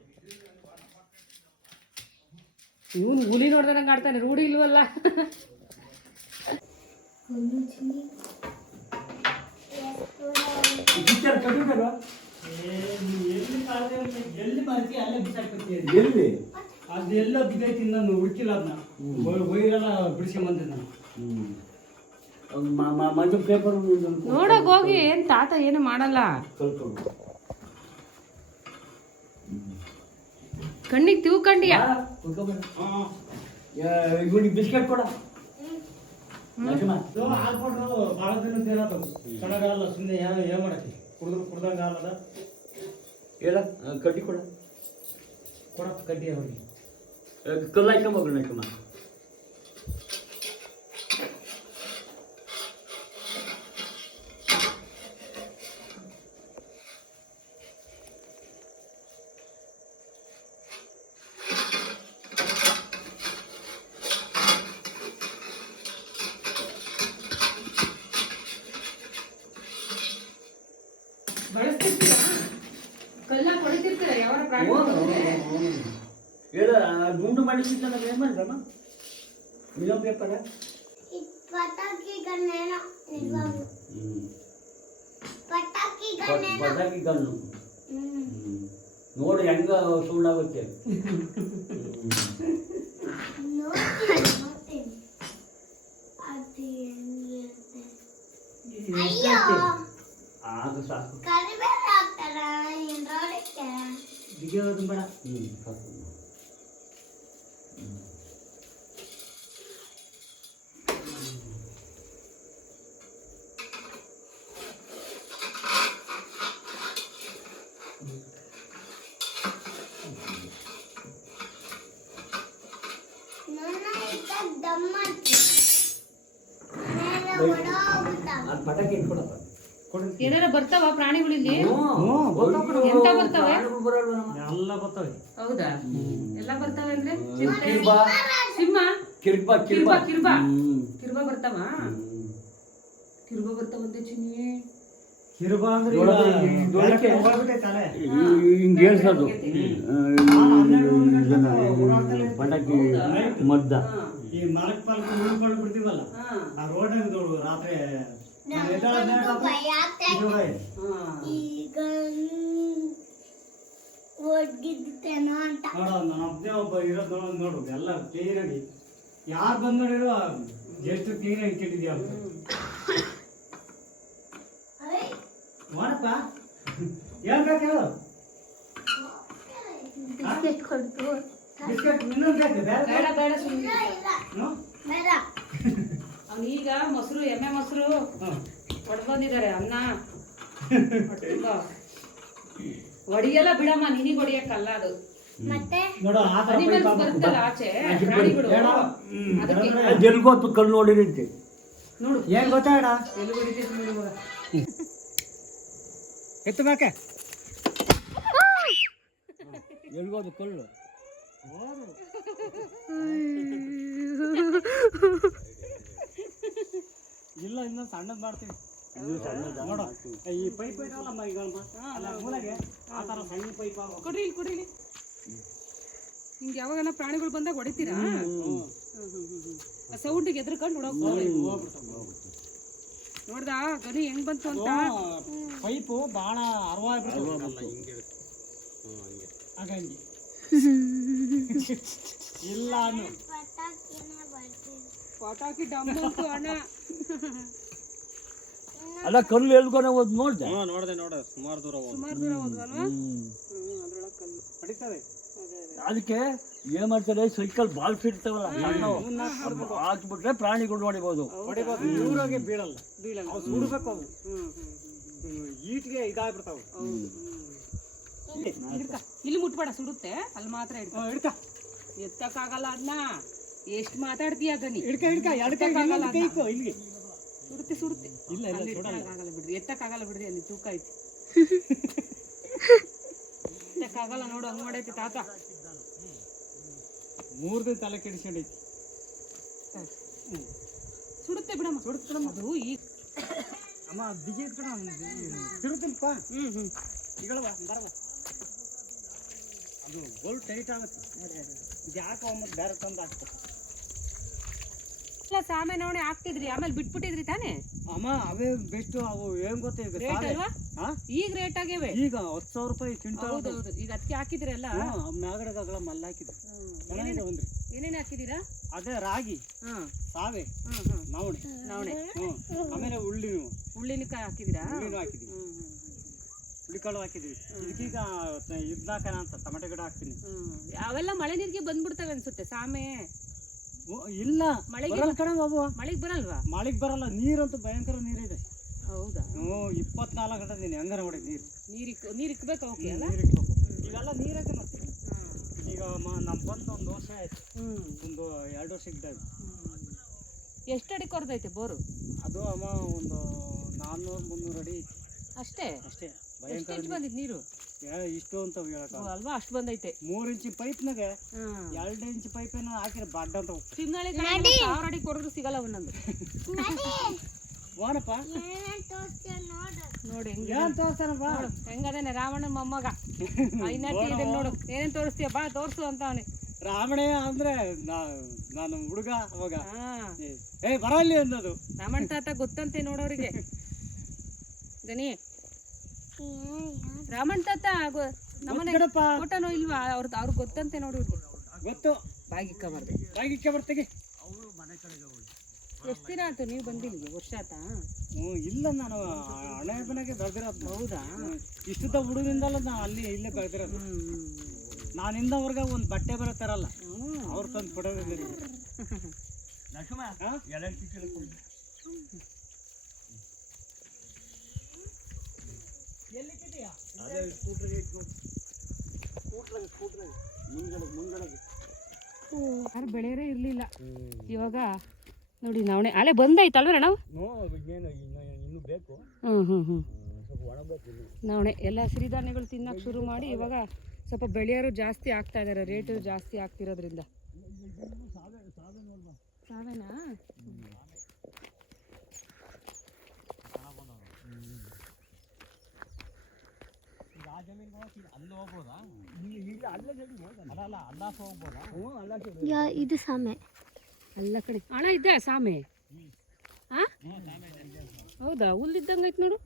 ಇವನು ಹುಲಿ ನೋಡ್ದಂಗೆ ಆಡ್ತಾನೆ ರೂಢಿ ಇಲ್ವಲ್ಲ? ಎಲ್ಲಿ ಮಾರ್ತಿ ಅಲ್ಲೇ ಬಿಸಾಕ್ಬಿಡ್ತೀಯ ಎಲ್ಲಿ? ಅದೆಲ್ಲ ಬಿದ್ದೈತಿ ನಾನು ಹುಡುಕಿಲ್ಲ ಅದನ್ನ. ಒಯ್ರೆಲ್ಲ ಬಿಡಿಸ್ಕೊಂಬಂದೆ ನಾನು. ಮಂಜು ಪೇಪರ್ ನೋಡಕ್ ಹೋಗಿ ಏನ್ ತಾತ ಏನು ಮಾಡಲ್ಲ. ಕಣ್ಣಿಗೆ ತಿಳ್ಕೊಂಡಿಯ? ಇವನಿಗೆ ಬಿಸ್ಕೆಟ್ ಕೊಡ. ಹಾಲ್ಕೊಟ್ರು ಭಾಳ ದಿನ ಚೆನ್ನಾಗಲ್ಲ ಸುಮ್ಮನೆ ಏನ್ ಏನು ಮಾಡಕ್ಕೆ? ಕುಡಿದ್ರು ಕುಡ್ದಂಗೆ ಆಗಲ್ಲ ಹೇಳ ಕಡ್ಡಿ ಕೊಡ. ಕೊಡಕ್ಕೆ ಕಡ್ಡಿ ಅವ್ರಿಗೆ. ಕಲ್ಲು ಹಾಕೊಂಬೋಗ್ರಿ ನಜಮ ಬಳಸ್ತಿರ್ತೀರಾ ಕಲ್ಲ ಕೊಡಿತಿರ್ತೀರ ಯಾವ ಪ್ರಾಣಿ ಹೇಳ ಗುಂಡು ಮಾಡಿಸಿದ್ದ ನಾವು ಏನು ಮಾಡಿದ್ರಮ್ಮ ಇನ್ನೋ ಪೇಪರ ಪಟಾಕಿಗಳನ್ನೇನೋ ನಿಜವಾಗ್ಲು ಪಟಾಕಿಗಳನ್ನೇನೋ ಬದಾಕಿ ಗನ್ನು ಹ್ಮ್ ನೋಡಿ ಹೆಂಗ ಸುಳ್ಳಾಗುತ್ತೆ ನೋಡ್ತೀನಿ ನೋಡ್ತೀನಿ ಅದು ಹೆಂಗಿರುತ್ತೆ ಅಯ್ಯೋ ಆಗ ಸಾಕು ಕರಿಬೇವು ಹಾಕ್ತಾರ ಏನ್ ನೋಡಕ್ಕೆ ಬಿಗಿಯೋದು ಬೇಡ ಹ್ಞೂ ಸಾಕು ನನ್ನ ಇದ್ದಾಗ ದಮ್ಮಂತಿ ಮೇಲೆ ಒಡೋಗ್ಬಿಟ್ಟಾವ ಅದು ಪಟಾಕಿ ಇಟ್ಕೊಡಪ್ಪ ಏನಾರ ಬರ್ತಾವ ಪ್ರಾಣಿಗಳಿಲ್ಲಿ ಎಂತ ಬರ್ತವೆ? ಎಲ್ಲ ಬರ್ತವೆ. ಹೌದಾ? ಎಲ್ಲ ಬರ್ತಾವೆ ಅಂದ್ರೆ? ಸಿಂಹ? ಕಿರ್ಬ ಕಿರ್ಬ. ಕಿರ್ಬ ಕಿರ್ಬ. ಬರ್ತಾವ? ಕಿರ್ಬ ಬರ್ತಾವಂತೆ ಚಿನ್ನಿ. ಕಿರುಬ ಅಂದ್ರೆ. ಹಿಂಗೆ ಹೇಳ್ಸೋದು. ಪಟಾಕಿ ಮದ್ದ ಈ ನಾಲ್ಕು ಪಾಲ್ಕು ಬಿಡ್ತೀವಲ್ಲ ಆ ರೋಡ್ ರಾತ್ರಿ ಈಗ ಒಡ್ಗಿದ್ದೇನೋ ಅಂತ. ನೋಡು ನಾನು ಒಬ್ಬನೇ ಒಬ್ಬ ಇರೋದು ನೋಡು ನೋಡು ಎಲ್ಲ ಕ್ಲೀನ್ ಆಗಿ. ಯಾರು ಬಂದ್ ನೋಡಿರೋ ಎಷ್ಟು ಕ್ಲೀನ್ ಆಗಿ ಇಟ್ಟಿದ್ಯಾ ಅಂತ. ಅಯ್ಯ್, ಮಾಡಪ್ಪ ಏನ್ ಬೇಕು ಹೇಳು. ಬಿಸ್ಕೆಟ್ ಕೊಡ್ತು ಬಿಸ್ಕೆಟ್ ಇನ್ನೊಂದು ಬೇಕು ಬೇರೆ ಬೇಡ ಬೇಡ ಸುಮ್ಮನೆ? ಬೇಡ. ಅವನೀಗ ಮೊಸರು ಎಮ್ಮೆ ಮೊಸರು ಹೊಡ್ ಹೊಡೆದು ಬಂದಿದ್ದಾರೆ ಅನ್ನ ಹೊಡಿಯಲ್ಲ ಬಿಡಮ್ಮ ನಿನಗೆ ಹೊಡಿಯಕ್ಕಲ್ಲ ಅದು. ಮತ್ತೆ? ಅನಿಮಲ್ಸ್ ಬರುತ್ತಲ್ಲ ಆಚೆ ಪ್ರಾಣಿಗಳು. ಅದಕ್ಕೆ. ಅದು ಎಲ್ಗೋತು ಕಲ್ಲು ನೋಡಿರಂತೆ ನೋಡು. ಏನ್ ಗೊತ್ತಾಡ ಎಲ್ಲಿ ಹೊಡಿತೈತೆ ನೋಡು ಇವಾಗ. ಎತ್ತು ಬೇಕೆ. ಎಲ್ಗೋದು ಕಲ್ಲು. ಇಲ್ಲ ಇನ್ನೊಂದು ಸಣ್ಣದ್ ಮಾಡ್ತೀವಿ ನೋಡು. ಈ ಪೈಪ್ ಇದಾವಲ್ಲಮ್ಮ ಈಗ ಅಲ್ಲ ಮೂಲೆಗೆ ಆ ಥರ ಸಣ್ಣ ಪೈಪ್. ಕೊಡ್ರಿ ಇಲ್ಲಿ ಕೊಡ್ರಿ ಇಲ್ಲಿ. ಯಾವಾಗನ ಪ್ರಾಣಿಗಳು ಬಂದಾಗ ಹೊಡಿತೀರಾ? ಸೌಂಡಿಗೆ ಎದ್ರಕೊಂಡು ನೋಡಕ್ ನೋಡ್ದಾ ಗನಿ ಹೆಂಗ್ ಬಂತು ಅಂತ? ಪೈಪು ಭಾಳ ಅರ್ವಾಗ್ಬಿಡ್ತು. ಹಾಗಾಗಿ. ಇಲ್ಲ ಪಟಾಕಿ ಡಮ್ ಅಂತು ಅಣ್ಣ. ಅಲ್ಲ ಕಲ್ಲು ಎಲ್ಗೋನೆ ಹೋದ್ ನೋಡ್ದೆ? ನೋಡ್ದೆ ನೋಡ ಸುಮಾರು ದೂರ ಸುಮಾರು ದೂರ ಹೋದ್ವಲ್ವಾ? ಹ್ಮ್. ಅದ್ರೊಳಗೆ ಕಲ್ಲು. ಹೊಡಿತವೆ ಅದಕ್ಕೆ ಏನ್ ಮಾಡ್ತಾರೆ ಸೈಕಲ್ ಬಾಲ್ ಅದು ಹಾಕ್ಬಿಟ್ರೆ ಪ್ರಾಣಿಗಳು ಮಾಡಿಬಹುದು ಹೊಡಿಬೋದು. ದೂರಾಗೆ ಬೀಳಲ್ಲ. ಬೀಳಲ್ಲ. ಅವು ಸುಡ್ಬೇಕು ಅವು. ಹ್ಮ್ ಹ್ಮ್ ಈಟ್ಗೆ ಇದಾಗ್ಬಿಡ್ತಾವು. ಇಲ್ಲಿ ಮುಟ್ಬೇಡ ಸುಡುತ್ತೆ. ಅಲ್ಲಿ ಮಾತ್ರ ಇಡ್ತಾ ಎತ್ತಕ್ಕಾಗಲ್ಲ ಅದನ್ನ ಎಷ್ಟು ಮಾತಾಡ್ತೀಯ ಅದನ್ನ ಹಿಡ್ಕ ಹಿಡ್ಕ ಎರಡು ಕೈ ಇನ್ನೊಂದು ಕೈ ಇಕ್ಕು ಇಲ್ಲಿಗೆ. ಸುಡುತ್ತೆ ಸುಡುತ್ತೆ ಇಲ್ಲ ಇಲ್ಲ ಅಲ್ಲಿ ಸುಡಲ್ಲ. ಎತ್ತಕ್ಕಾಗಲ್ಲ ಬಿಡ್ರಿ ಎತ್ತಕ್ಕಾಗಲ್ಲ ಬಿಡ್ರಿ ಅಲ್ಲಿ ತೂಕ ಐತಿ. ಎತ್ತಕ್ಕಾಗಲ್ಲ ನೋಡು ಹಂಗ್ ಮಾಡೈತಿ ತಾತ. ಮೂರು ದಿನ ತಲೆ ಕೆಡಿಸ್ಕೊಂಡೈತಿ. ಸುಡುತ್ತೆ ಬಿಡಮ್ಮ ಸುಡುತ್ತೆ ಬಿಡಮ್ಮ. ಅದು ಈ ಅಮ್ಮ ಬಿಗಿ ಇಟ್ಕೊಳ ತಿರುತ್ತಲ್ಪ ಹ್ಮ್ ಹ್ಮ್. ಈಗಳವ ಬರವ. ಅದು ಗೋಲ್ ಟೈಟ್ ಆಗುತ್ತೆ. ಇದು ಯಾಕೆ ಬೇರೆ ತಂದು ಹಾಕ್ಬೇಕು ಇಲ್ಲ ಸಾಮೆ ಅವಣೆ ಹಾಕ್ತಿದ್ರಿ ಆಮೇಲೆ ಬಿಟ್ಬಿಟ್ಟಿದ್ರಿ ತಾನೇ? ಅಮ್ಮ ಅವೇ ಬೆಸ್ಟ್ ಅವು ಏನ್ ಗೊತ್ತಾ ಈಗ ರೇಟ್? ಅಲ್ವಾ? ಹಾ? ಈಗ ರೇಟ್ ಆಗ್ಯಾವೆ ಈಗ ಹತ್ತು ಸಾವಿರ ರೂಪಾಯಿ ಕ್ವಿಂಟಲ್ ಹೌದು ಹೌದು. ಈಗ ಅದಕ್ಕೆ ಹಾಕಿದ್ರಲ್ಲ ಮ್ಯಾಗಡಗಗಳ ಮಲ್ಲ ಹಾಕಿದ್ರು. ಚೆನ್ನಾಗಿದೆ ಬಂದ್ರಿ ಏನೇನು ಹಾಕಿದ್ದೀರಾ? ಅದೇ ರಾಗಿ ಹ್ಮ್ ಸಾವೆ ನವಣೆ. ನವಣೆ. ಆಮೇಲೆ ನೀವು ಉಳ್ಳಿನಕಾಯಿ ಹಾಕಿದ್ದೀರಾ? ಉಳ್ಳಿನೂ ಹಾಕಿದ್ವಿ ಹ್ಮ್ ಹ್ಮ್ ಹುಳಿಕಾಳು ಹಾಕಿದ್ವಿ ಇದಕ್ಕೀಗ ಇದ್ನಾಕನ ಅಂತ ಟೊಮೆಟೊ ಗಿಡ ಹಾಕ್ತೀನಿ. ಹ್ಮ್. ಅವೆಲ್ಲ ಮಳೆ ನೀರಿಗೆ ಬಂದ್ಬಿಡ್ತವೆ ಅನ್ಸುತ್ತೆ ಸಾಮೆ. ಇಲ್ಲ. ಮಳೆಗೆ ಬರಲ್ಲ ಕಣ ಬಾಬು ಮಳೆಗೆ ಬರಲ್ವಾ? ಮಳೆಗೆ ಬರಲ್ಲ ನೀರಂತೂ ಭಯಂಕರ ನೀರಿದೆ. ಹೌದಾ? ಹ್ಞೂ ಇಪ್ಪತ್ನಾಲ್ಕು ಗಂಟೆ ನೀನು ಹೆಂಗಾರ ನೋಡಿ ನೀರು. ನೀರ್ ನೀರು ಇಕ್ಬೇಕು ಅಲ್ಲ? ನೀರು ಇಟ್ಬೇಕು ಇವೆಲ್ಲ ನೀರಕ್ಕೆ ಮತ್ತೆ. ಈಗ ನಮ್ಮ ಬಂದು ಒಂದು ವರ್ಷ ಆಯ್ತು. ಒಂದು ಎರಡು ವರ್ಷ ಇದ್ದಾಗ ಎಷ್ಟು ಅಡಿ ಕೊರ್ದೈತೆ ಬೋರು? ಅದು ಅಮ್ಮ ಒಂದು ನಾನ್ನೂರು ಮುನ್ನೂರು ಅಡಿ. ಅಷ್ಟೇ? ಅಷ್ಟೇ. ಭಯಂಕರ ನೀರು? ಇಷ್ಟು ಅಂತ ಹೇಳಕ್ಕ. ಅಲ್ವಾ? ಅಷ್ಟು ಬಂದೈತೆ. ಮೂರ್ ಇಂಚಿ ಪೈಪ್ನಾಗೆ ಎರಡು ಪೈಪ್ ಪೈಪೇನ ಹಾಕಿರ ಬಡ್ಡ ಅಂತ ತಿಂಗಳಿಗೆ ಸಾವಿರ ಅಡಿ ಕೊಡಿದ್ರು ಸಿಗಲ್ಲ ಒಂದೊಂದು ಓನಪ್ಪ ನೋಡು. ಏನ್ ತೋರ್ಸಾನಪ್ಪ ನೋಡು ಹೆಂಗದೇನೆ ರಾವಣನ ಮೊಮ್ಮಗ? ಐನಟ್ಟಿ ಇದೆ ನೋಡು. ಏನೇನ್ ತೋರಿಸ್ತೀಯ? ಬಾ ತೋರ್ಸು ಅಂತ ಅವನೇ. ರಾಮಣೆ ಅಂದ್ರೆ ನಾ- ನಾನು ಹುಡುಗ ಅವಾಗ. ಹಾ. ಏ, ಬರಲಿ ಅನ್ನೋದು. ರಾಮಣ್ಣ ತಾತ ಗೊತ್ತಂತೆ ನೋಡೋರಿಗೆ. ಗನಿ ರಾಮಣ್ಣ ತಾತ ನಮ್ಮನೆ ಫೋಟೋನೋ ಇಲ್ವಾ? ಅವ್ರದ್ದು ಅವ್ರಿಗೆ ಗೊತ್ತಂತೆ ನೋಡಿ ಇವ್ರಿಗೆ ಗೊತ್ತು. ಬಾಗಿಕ್ಕಬಾರ್ದು ಬಾಗಿಕ್ಕ ಬರ್ತೆಗೆ ಎಷ್ಟು ದಿನ ಆಯ್ತು ನೀವು ಬಂದಿಲ್ಲ ವರ್ಷ ಆತಾ ಹ್ಞೂ ಇಲ್ಲ ನಾನು ಹಣೆ ಮನೆಗೆ ಬೆಳೆದಿರೋದು. ಹೌದಾ? ಇಷ್ಟದ ಹುಡುಗರಿಂದಲ್ಲ ನಾನು ಅಲ್ಲಿ ಇಲ್ಲೇ ಬೆಳೆದಿರೋದು. ಹ್ಮ್ ನಾನು ಇಂದವರೆಗೆ ಒಂದು ಬಟ್ಟೆ ಬರೋ ತರಲ್ಲ. ಅವ್ರ ಅವ್ರು ತಂದು ಕೊಡೋದಿಲ್ಲ. ಲಕ್ಷ್ಮ ಹಾ? ಎಲೆ ಕಿತ್ತಳೆ ಕೊಡು. ಅದೇ ಸ್ಕೂಟ್ರಿಗೆ ಇಟ್ಕೊ. ಸ್ಕೂಟ್ರಾಗೆ, ಸ್ಕೂಟ್ರಾಗೆ. ಮುಂದ್ಗಡೆ ಮುಂದ್ಗಡೆ ಯಾರು ಬೆಳೆಯರೇ ಇರಲಿಲ್ಲ. ಇವಾಗ ನೋಡಿ ನಾವಣೆ ಅಲೆ ಬಂದಾಯ್ತಲ್ವ ನಾವು ಇನ್ನು ಬೇಕು. ಹ್ಞೂ ಹ್ಞೂ ಹ್ಞೂ ಎಲ್ಲ ಸಿರಿಧಾನ್ಯಗಳು ತಿನ್ನಕ್ ಶುರು ಮಾಡಿ ಇವಾಗ ಸ್ವಲ್ಪ ಬೆಳೆಯೋರು ಜಾಸ್ತಿ ಆಗ್ತಾ ಇದ್ದಾರೆ ರೇಟು ಜಾಸ್ತಿ ಆಗ್ತಿರೋದ್ರಿಂದ. ಸಾವೇನಾ? ಯಾ, ಇದು ಸಾಮೆ. ಅಲ್ಲ ಕಡೆ. ಹಣ ಇದೆ ಸಾಮೆ? ಹೌದಾ? ಹುಲ್ಲಿದ್ದಂಗೆ ನೋಡು.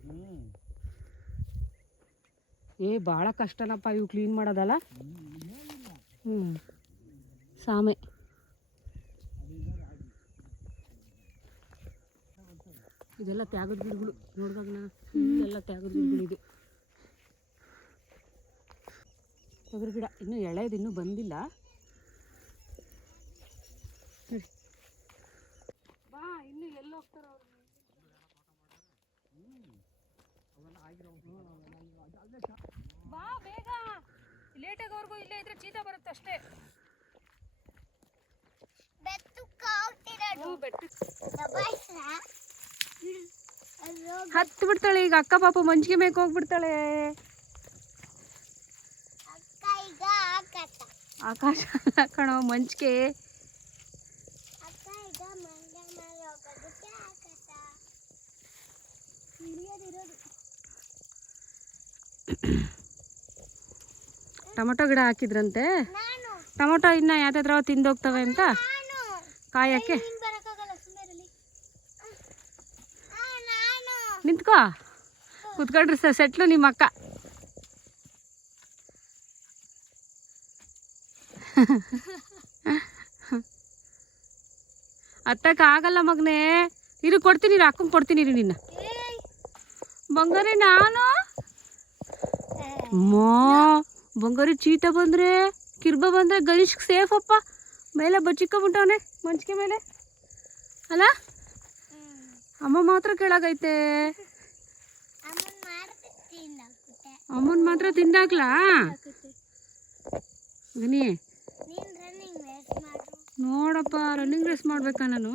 ಏ ಭಾಳ ಕಷ್ಟನಪ್ಪ ಇವು ಕ್ಲೀನ್ ಮಾಡೋದಲ್ಲ. ಹ್ಞೂ ಸಾಮೆ. ಇದೆಲ್ಲ ತ್ಯಾಗದ ಗಿಡಗಳು. ನೋಡಿದಾಗ ಇದೆಲ್ಲ ತ್ಯಾಗದ ಗಿಡಗಳು ಇದು ತೊಗರಿ ಗಿಡ ಇನ್ನೂ ಎಳೆದು ಇನ್ನೂ ಬಂದಿಲ್ಲ. ಬಾ ಇನ್ನು ಎಲ್ಲಿ ಹೋಗ್ತಾರ ಬಾ ಬೇಗ. ಲೇಟಾಗೋರ್ಗು ಇಲ್ಲೇ ಇದ್ರೆ ಚೀತ ಬರುತ್ತೆ ಅಷ್ಟೇ. ಹತ್ತು ಬಿಡ್ತಾಳೆ ಈಗ ಅಕ್ಕ ಪಾಪ ಮಂಜಿಗೆ ಮೇಕ್ ಹೋಗ್ಬಿಡ್ತಾಳೆ ಅಕ್ಕ ಈಗ ಆಕತ್ತ ಆಕಾಶ ಕಣೋ ಮಂಚಿಕೆ ಟೊಮೊಟೊ ಗಿಡ ಹಾಕಿದ್ರಂತೆ? ಟೊಮೊಟೊ ಇನ್ನ ಯಾವ್ದಾದ್ರು ತಿಂದೋಗ್ತವೆ ಅಂತ? ಕಾಯಕ್ಕೆ? ನಿಂತ್ಕೋ. ಕುತ್ಕೊಂಡ್ರಿ ಸರ್, ಸೆಟ್ಲು ನಿಮ್ಮ ಅಕ್ಕ ಆಗಲ್ಲ ಮಗನೇ. ಇರು ಕೊಡ್ತೀನಿ ಇರು ಅಕ್ಕಂಗೆ ಕೊಡ್ತೀನಿ ಇರು ನಿನ್ನ. ಬಂಗಾರಿ ನಾನು? ಮೋ ಬಂಗಾರಿ ಚೀತ ಬಂದ್ರೆ ಕಿರ್ಬ ಬಂದ್ರೆ ಗಣೇಶ್ ಸೇಫ್ ಅಪ್ಪ ಮೇಲೆ ಬಚ್ಚಿಕೊಂಬಿಟ್ಟವನೆ ಮಂಚಿಗೆ ಮೇಲೆ. ಅಲ್ಲ? ಅಮ್ಮ ಮಾತ್ರ ಕೆಳಗೈತೆ. ಅಮ್ಮನ್ ಮಾತ್ರ ತಿಂದಾಕ್ಲಾ? ಗನಿ ನೀನ್ ರನ್ನಿಂಗ್ ರೇಸ್ ನೋಡಪ್ಪ ರನ್ನಿಂಗ್ ರೇಸ್ ಮಾಡಬೇಕಾ ನಾನು?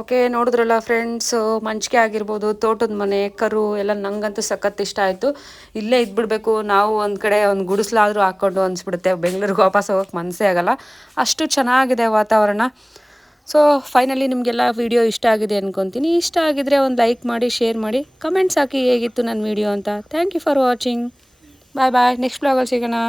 ಓಕೆ ನೋಡಿದ್ರಲ್ಲ ಫ್ರೆಂಡ್ಸು ಮಂಚಿಕೆ ಆಗಿರ್ಬೋದು ತೋಟದ ಮನೆ ಕರು ಎಲ್ಲ ನಂಗಂತೂ ಸಖತ್ ಇಷ್ಟ ಆಯಿತು. ಇಲ್ಲೇ ಇದ್ಬಿಡ್ಬೇಕು ನಾವು ಒಂದು ಕಡೆ ಒಂದು ಗುಡಿಸ್ಲಾದರೂ ಹಾಕ್ಕೊಂಡು ಅನಿಸ್ಬಿಡುತ್ತೆ ಬೆಂಗಳೂರಿಗೆ ವಾಪಸ್ ಹೋಗೋಕೆ ಮನಸ್ಸೇ ಆಗಲ್ಲ. ಅಷ್ಟು ಚೆನ್ನಾಗಿದೆ ವಾತಾವರಣ. ಸೊ ಫೈನಲಿ ನಿಮಗೆಲ್ಲ ವಿಡಿಯೋ ಇಷ್ಟ ಆಗಿದೆ ಅನ್ಕೊತೀನಿ. ಇಷ್ಟ ಆಗಿದ್ರೆ ಒಂದು ಲೈಕ್ ಮಾಡಿ ಶೇರ್ ಮಾಡಿ ಕಮೆಂಟ್ಸ್ ಹಾಕಿ ಹೇಗಿತ್ತು ನನ್ನ ವಿಡಿಯೋ ಅಂತ. Thank you for watching bye bye next ಬ್ಲಾಗಲ್ಲಿ ಸಿಗೋಣ.